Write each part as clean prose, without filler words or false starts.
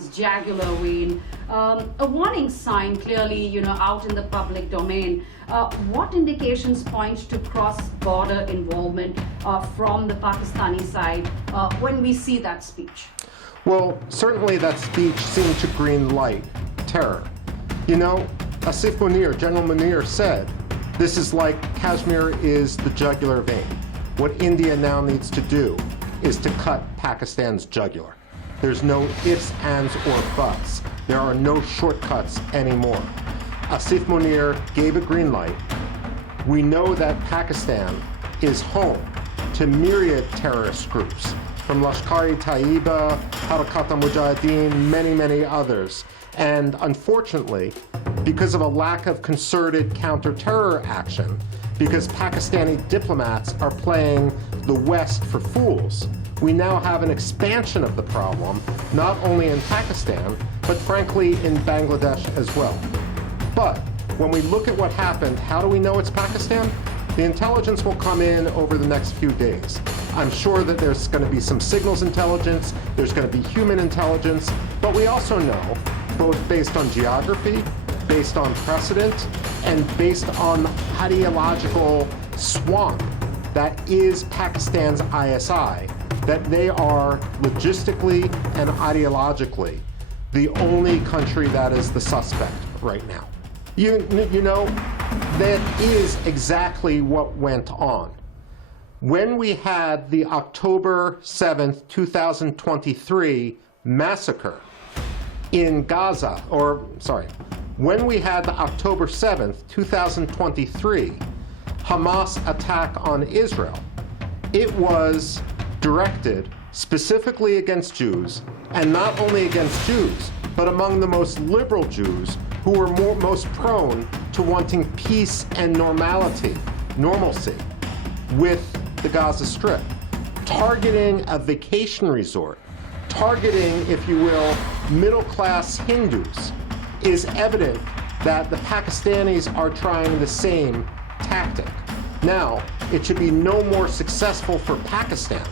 Pakistan's jugular vein, a warning sign clearly, out in the public domain. What indications point to cross-border involvement from the Pakistani side when we see that speech? Well, certainly that speech seemed to green light terror. Asif Munir, General Munir said, this is like Kashmir is the jugular vein. What India now needs to do is to cut Pakistan's jugular. There's no ifs, ands, or buts. There are no shortcuts anymore. Asif Munir gave a green light. We know that Pakistan is home to myriad terrorist groups, from Lashkar-e-Taiba, Harakat-al-Mujahideen, many, many others. And unfortunately, because of a lack of concerted counter-terror action, because Pakistani diplomats are playing the West for fools, we now have an expansion of the problem, not only in Pakistan, but frankly in Bangladesh as well. But when we look at what happened, how do we know it's Pakistan? The intelligence will come in over the next few days. I'm sure that there's going to be some signals intelligence, there's going to be human intelligence, but we also know, both based on geography, based on precedent, and based on ideological swamp that is Pakistan's ISI, that they are logistically and ideologically the only country that is the suspect right now. You know, that is exactly what went on. When we had the October 7th, 2023 massacre in Gaza, when we had the October 7th, 2023 Hamas attack on Israel, it was directed specifically against Jews, and not only against Jews, but among the most liberal Jews who were most prone to wanting peace and normalcy with the Gaza Strip, targeting a vacation resort, targeting, if you will, middle-class Hindus, is evident that the Pakistanis are trying the same tactic. Now, it should be no more successful for Pakistan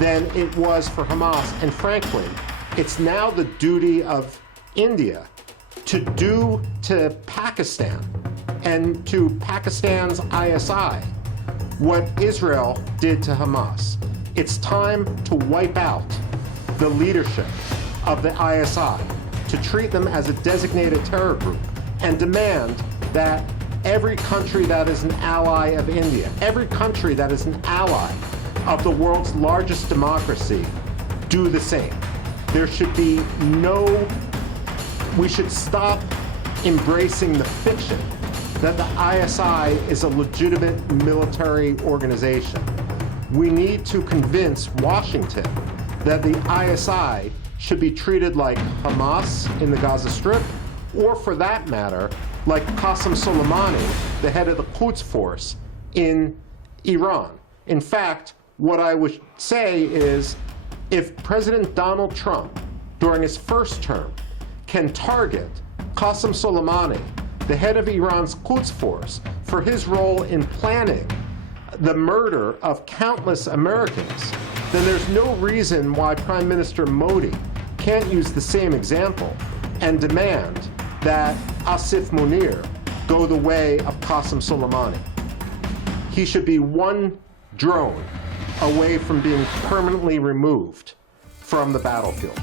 than it was for Hamas, and frankly, it's now the duty of India to do to Pakistan and to Pakistan's ISI what Israel did to Hamas. It's time to wipe out the leadership of the ISI, to treat them as a designated terror group, and demand that every country that is an ally of India, every country that is an ally of the world's largest democracy, do the same. There should be we should stop embracing the fiction that the ISI is a legitimate military organization. We need to convince Washington that the ISI should be treated like Hamas in the Gaza Strip, or for that matter, like Qasem Soleimani, the head of the Quds Force in Iran. In fact, what I would say is, if President Donald Trump, during his first term, can target Qasem Soleimani, the head of Iran's Quds Force, for his role in planning the murder of countless Americans, then there's no reason why Prime Minister Modi can't use the same example and demand that Asif Munir go the way of Qasem Soleimani. He should be one drone away from being permanently removed from the battlefield.